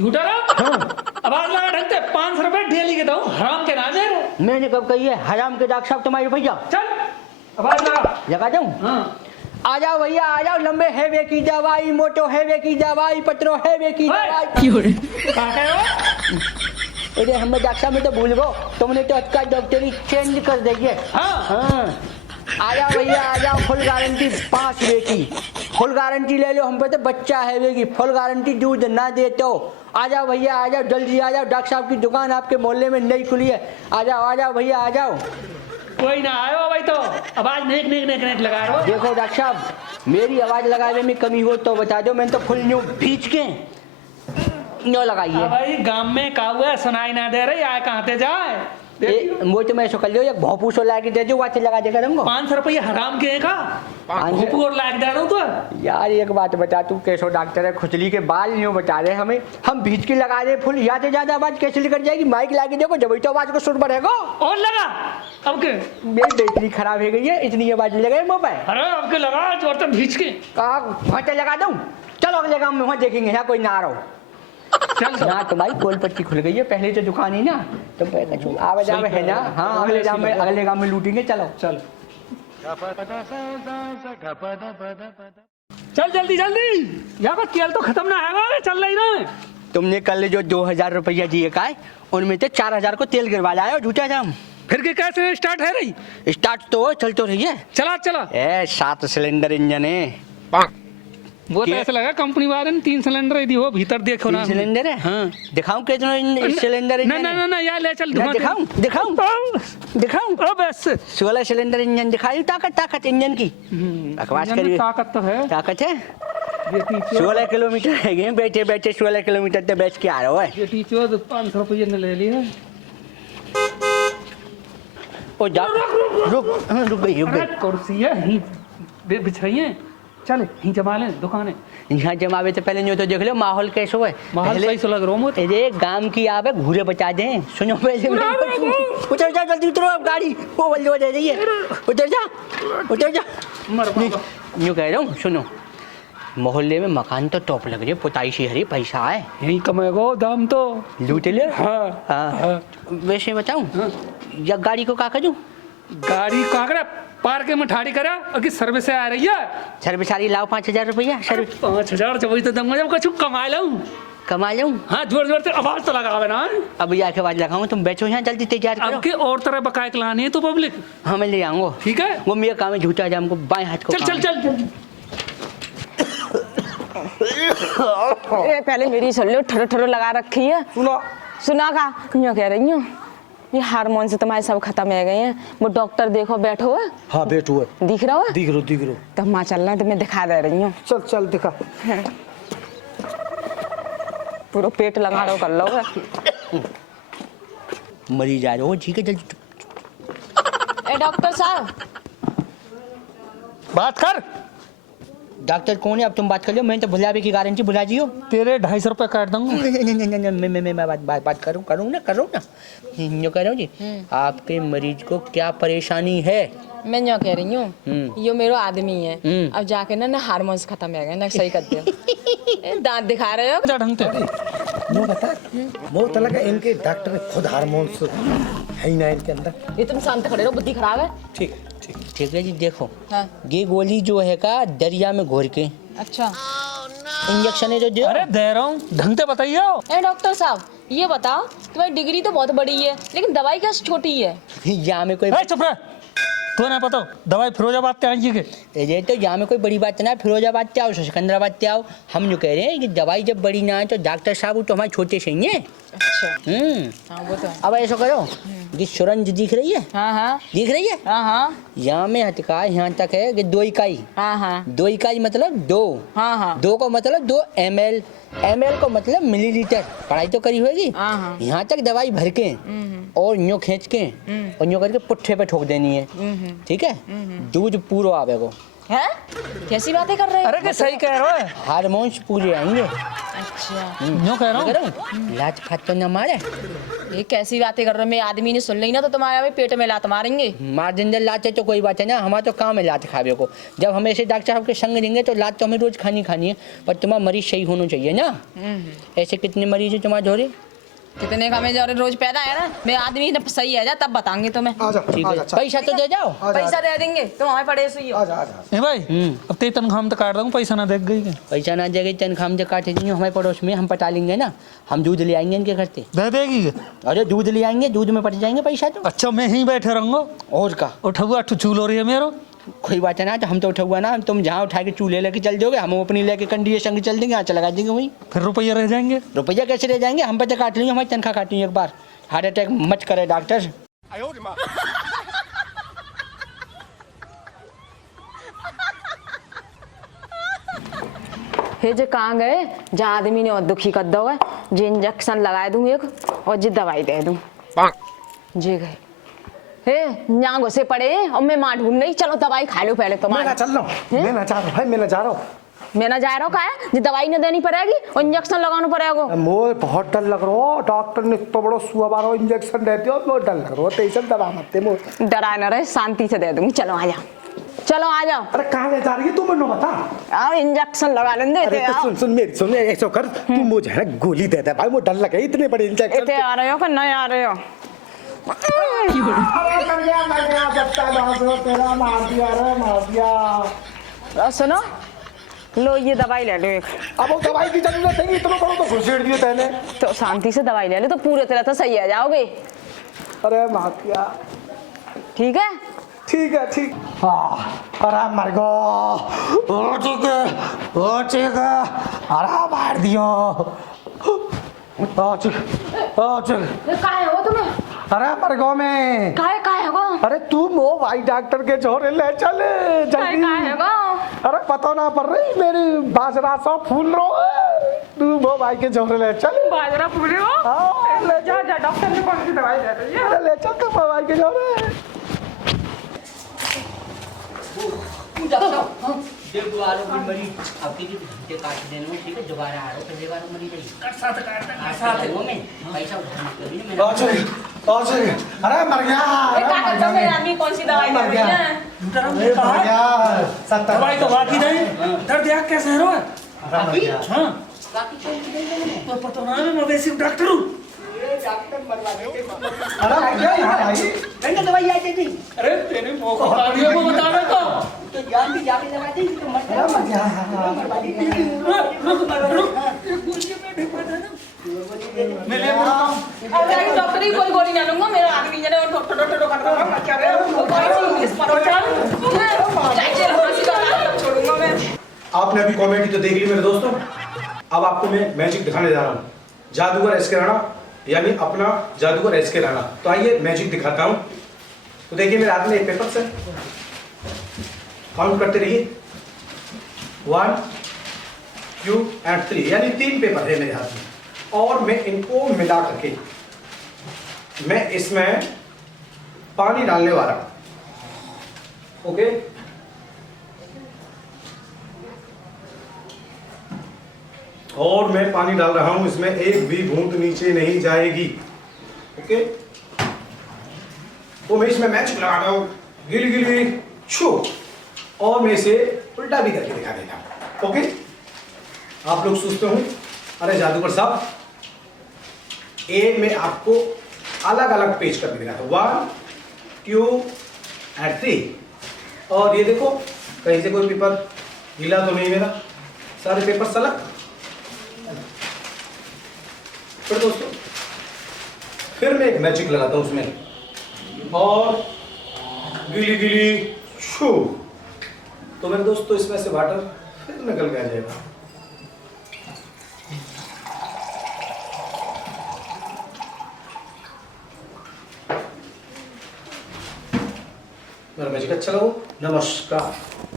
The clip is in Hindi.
झूठा रहो। आवाज लगा ढंग से, 500 रुपए डेली के दो, हराम के ना दे रहे। मैंने कब कही है हराम के डॉक्टर साहब तुम्हारे भैया? चल आवाज लगा दूं? हाँ। आ जाओ भैया आ जाओ, लंबे हैवे की दवाई, मोटो हैवे की दवाई, पतरो हैवे की दवाई। अरे हम डॉक्टर साहब में तो भूल गो, तुमने तो अच्छा डॉक्टरी चेंज कर दी है। हाँ आ जाओ भैया आ जाओ, फुल गारंटी 5 वे की, फुल गारंटी ले लो। हम पे तो बच्चा हैवे की फुल गारंटी, दूध ना दे तो। आ जाओ भैया आ जाओ, जल्दी आ जाओ, डॉक्टर साहब की दुकान आपके मोहल्ले में नई खुली है। आ जाओ भैया आ जाओ। कोई ना आयो भाई, तो आवाज नेक नेक नेक नेक लगा रहा हो। देखो डॉक्टर साहब, मेरी आवाज लगाने में कमी हो तो बता दो, मैंने तो फुल न्यू भींच के न्यू लगाई है। भाई गांव में का हुआ सुनाई ना दे रही, आए कहाँ ते जाए। वो तो मैं कर लो, एक भोपू सो ला के दे दो, वाचे लगा देगा तुमको। 500 रुपये हराम के का भोपू और लाग दे रहा हूँ तो। यार एक बात बता, तू कैसो डॉक्टर है, खुजली के बाल न्यू बता रहे हमें, हम भींच के लगा दे फुल, या से ज्यादा आवाज कैसे निकल जाएगी? माइक लाके देखो जब तो आवाज को सुर बढ़ेगा। और लगा अब के मेरी बैटरी खराब हो गई है, इतनी आवाज लगे मोबाइल। अरे अब के लगा जोर तक भींच के वहाँ लगा दूं? चलो अगले गाँव में वहाँ देखेंगे, यहाँ कोई ना आ रहा हो। ना तुम्हारी गोल पट्टी खुल गई है, पहले तो दुकान ही ना तो आवाज आवे है ना। हाँ अगले गाँव में लूटेंगे। चलो चल चल जल्दी जल्दी, यहाँ पर तेल तो खत्म ना है, चल रही ना। तुमने कल जो 2000 रुपया दिए का है, उनमें से 4000 को तेल गिरवा लाया झूठा जाम। फिर के कैसे स्टार्ट है रही? स्टार्ट तो चल तो रही है। चला 7 सिलेंडर इंजन है। वो तो ऐसा लगा कंपनी वाले ने 3 सिलेंडर दी हो, भीतर देखो ना। 3 सिलेंडर है। हाँ दिखाऊं कितना सिलेंडर इंजन? ना यार ले चल, दिखाऊं बस 16 सिलेंडर इंजन दिखाई। ताकत इंजन की बकवास करिए। ताकत तो है, ताकत है। 16 किलोमीटर है, बैठे बैठे 16 किलोमीटर तो बैठ के आ रहा है। ये टीचर 500 रुपये ने ले लिए। ओ जा रुक गई कुर्सी है बिछाई है, चल यहीं जमा ले दुकान है। यहाँ जमावे तो पहले नहीं तो देख लो माहौल कैसे है। माहौल कैसे लग रहा है? अरे गांव की आवे घूरे बचा दे। सुनो पहले उतर जा, जल्दी उतरो, अब गाड़ी वो बल्ले हो रही है। उतर जा यूँ कह रहा हूँ। सुनो मोहल्ले में मकान तो टॉप लग रही है, पुताई से हरी पैसा है, यहीं कमेगो दाम तो लूट ले। हाँ। वैसे बताऊँ या गाड़ी को क्या करूँ? गाड़ी कहाँ करा? पार्क में ठाड़ी करा और सर्विस आ रही है। सर्विस आ रही, लाओ 5000 रुपया। 5000 वही तो दूंगा जब कुछ कमा लूँ। हाँ जोर जोर से आवाज तो लगावे ना। अब जाके आवाज लगाऊंगा, तुम बैठो यहाँ जल्दी तैयार करो। अब के और तरह बकाए लानी है तो पब्लिक। हाँ मैं ले आऊंगा। ठीक है, वो मेरा काम है, झूठा जाम को बाएं हाथ को। चल पहले मेरी सुन लो, ठरो लगा रखी है। सुना का यूँ कह रही हूँ, ये हार्मोन से तुम्हारे सब खत्म हो गए हैं। वो डॉक्टर देखो बैठो है। हाँ बैठो है। दिख रहा है? दिख रहा। तो माँ चल रहा है, तो मैं दिखा दे रही हूँ। चल दिखा। पूरा पेट लगा लो, कर लो। मरी जा रहे हो, ठीक है जल्दी। ए डॉक्टर साहब बात कर। डॉक्टर कौन है? अब तुम बात कर लो, मैंने तो बुलावे की गारंटी बुला दी हो। तेरे 250 रुपये काट दूंगा। मैं बात करूँ ना जो कह रहा हूँ जी। आपके मरीज को क्या परेशानी है? मैं यूँ कह रही हूँ, ये मेरा आदमी है, अब जाके ना हार्मोन खत्म हो गए ना, सही करते हो। दांत दिखा रहे हो ढंग से। वो बता, वो तो लगा इनके डॉक्टर खुद हार्मोन्स है ही ना इनके अंदर। ये तुम शांत खड़े रहो, बुद्धि खराब है। ठीक है जी। देखो हाँ। ये गोली जो है का दरिया में घोर के, अच्छा इंजेक्शन है जो दे। अरे दे रहा हूँ, ढंग से बताइए। ए डॉक्टर साहब ये बताओ, तुम्हारी डिग्री तो बहुत बड़ी है लेकिन दवाई क्या छोटी है? यहाँ में कोई चुप रह, तो ना पता दवाई फिरोजाबाद ते आई के। ये तो यहाँ में कोई बड़ी बात ना, फिरोजाबाद ते आओ, सिकंदराबाद ते आओ। हम जो कह रहे हैं कि दवाई जब बड़ी ना है तो डॉक्टर साहब तो हमारे छोटे से ही हैं। अच्छा हाँ वो तो। अब ऐसा करो, ये सुरंज दिख रही है? हाँ दिख रही है। हाँ यहाँ में हटका यहाँ तक है कि 2 इकाई। हाँ 2 इकाई मतलब 2। हाँ 2 को मतलब 2 ml, ml को मतलब मिलीलीटर। पढ़ाई तो करी होगी। हाँ। यहाँ तक दवाई भर के और यूँ खींच के और यूँ करके पुट्ठे पे ठोक देनी है। ठीक है, दूध पूरा आवेगो। है कैसी बातें कर रहे हो? अरे के सही कह रहे हो। हार्मोन्स पूरे आएंगे। अच्छा यूं कह रहा हूँ। लात फात तो न मारे। ये कैसी बातें कर रहे हो? मैं आदमी ने सुन ली ना तो तुम्हारे भी पेट में लात मारेंगे। मार देंगे लात है तो कोई बात है ना, हमारा तो काम है लात खावे को। जब हम ऐसे डॉक्टर साहब के संग देंगे तो लात तो हमें रोज खानी है, पर तुम्हारा मरीज सही होना चाहिए ना। ऐसे कितने मरीज है तुम्हारे धोरे? कितने का मैं रोज पैदा है ना, मैं आदमी ने सही है जा तब बताऊंगी तुम्हें। ठीक है, पैसा तो दे जाओ। पैसा दे देंगे तुम हमें पड़े सुई हो। ए भाई अब ते तनख्वाह में तो काट दूँ, पैसा ना देख गई क्या? पैसा ना देगी तनख्वाह में काटे देंगे हमारे पड़ोस में, हम पटा लेंगे ना। हम दूध ले आएंगे इनके घर से। दे देगी क्या? अरे दूध ले आएंगे, दूध में पट जाएंगे पैसा तो। अच्छा मैं ही बैठे रहूंगा और का उठुआ चूल हो रही है मेरा। कोई बात है ना, तो हम तो उठा ना, तुम जहाँ उठा के चूल्हे लेके चल दोगे, हम अपनी लेके कंडी संग चल देंगे, यहाँ चला देंगे वहीं। फिर रुपया रह जाएंगे। रुपया कैसे रह जाएंगे? हम पैसे काट लेंगे, हमारी तनख्वाह काटेंगे एक बार। हार्ट अटैक मत करे डॉक्टर। हे जे कहाँ गए जा आदमी ने और दुखी कर दो है, जे इंजेक्शन लगा दूं एक और जे दवाई दे दूं। जे गए हे यहाँ घुसे पड़े और मैं मां ढूंढ नहीं। चलो दवाई खा लो पहले मैं ना चल रहा हूँ, मैं ना जा रहा हूँ भाई, मैं ना जा रहा हूँ। मैं ना जा रहा हूँ का है जी, दवाई न देनी पड़ेगी और इंजेक्शन लगाना पड़ेगा। मोर बहुत डर लग रहा हो, डॉक्टर ने तो बड़ो सुआ बारो इंजेक्शन देते हो, मोर डर लग रहा हो, टेंशन दबा मत दे मोर। डरा न रहे, शांति से दे दूंगी। चलो आ जाओ, चलो आ जाओ। अरे कहाँ ले जा रही है तू, मुझे बता। आओ इंजेक्शन लगा लेंगे। अरे तो सुन मेरी सुन, ऐसा कर तू मुझे है ना गोली दे दे भाई, मुझे डर लगे इतने बड़े इंजेक्शन। इतने आ रहे हो कि नहीं आ रहे हो? तेरा मार दिया। सुनो लो ये दवाई ले लो एक। अब वो दवाई की जरूरत है, इतना बड़ा तो घुसेड़ दिया तैने। तो शांति से दवाई ले लो तो पूरे तरह तो सही आ जाओगे। अरे माफिया ठीक है ठीक है ठीक। अरे मर गो, ओ ठीक है, अरे मार दियो। काहे हो तुम्हें? अरे मर गो में। काहे हो? अरे तू मो भाई डॉक्टर के छोरे ले चल जल्दी। काहे हो? अरे पता ना पड़ रही मेरी बाजरा सब फूल रो है, तू मो भाई के छोरे ले चल। बाजरा फूले हो? हाँ ले जा डॉक्टर ने कौन सी दवाई दे रही है? ले चल तू मो भाई के छोरे। देख दो आरो की मरीज आपके भी घंटे काट देने में, ठीक है? दोबारा आरो पहले बार मरीज है साथ वो में पैसा उधार कभी नहीं। अच्छा अरे मर गया। क्या करता है आदमी, कौन सी दवाई दे रही है? अरे मर गया। दवाई तो बाकी नहीं, दर्द याद कैसे है रो? हाँ तो पता ना मैं मवेशी डॉक्टर हूँ। अरे मर गया यहाँ भाई। घंटे दवाई आई थी। अरे तेरे मौका आ गया वो बता रहा था तो जान भी जाके लगा दी तो मर अरे मर गया। मैं ले अरे डॉक्टर ही कोई गोली ना लूंगा, मेरा आदमी जने डॉक्टर कर रहा है। क्या रे वो कोई सी इंग्लिश पढ़ो चल छोड़ूंगा मैं। आपने अभी कॉमेडी तो देख ली मेरे दोस्तों, अब आपको मैं मैजिक दिखाने जा रहा हूँ। जादूगर एसके राणा यानी अपना जादूगर एसके राणा। तो आइए मैजिक दिखाता हूँ। तो देखिए मेरे हाथ में एक पेपर से काउंट करते रहिए, 1 2 and 3 यानी 3 पेपर है मेरे हाथ में, और मैं इनको मिला करके मैं इसमें पानी डालने वाला हूं। ओके और मैं पानी डाल रहा हूं, इसमें एक भी बूंद नीचे नहीं जाएगी। ओके तो मैं इसमें मैच लगा रहा हूं, गिली गिली छू, और मैं इसे उल्टा भी करके दिखा देता हूं। ओके आप लोग सोचते हो अरे जादूगर साहब, मैं आपको अलग अलग पेज करके दिखाता हूं, 1 2 and 3। और ये देखो कहीं से कोई पेपर हिला तो नहीं मेरा, सारे पेपर सलग। फिर दोस्तों फिर मैं एक मैजिक लगाता हूं उसमें, और गिली गिली छू, तो मेरे दोस्तों इसमें से वाटर फिर निकल के आ जाएगा। मेरा मैजिक अच्छा लगा? नमस्कार।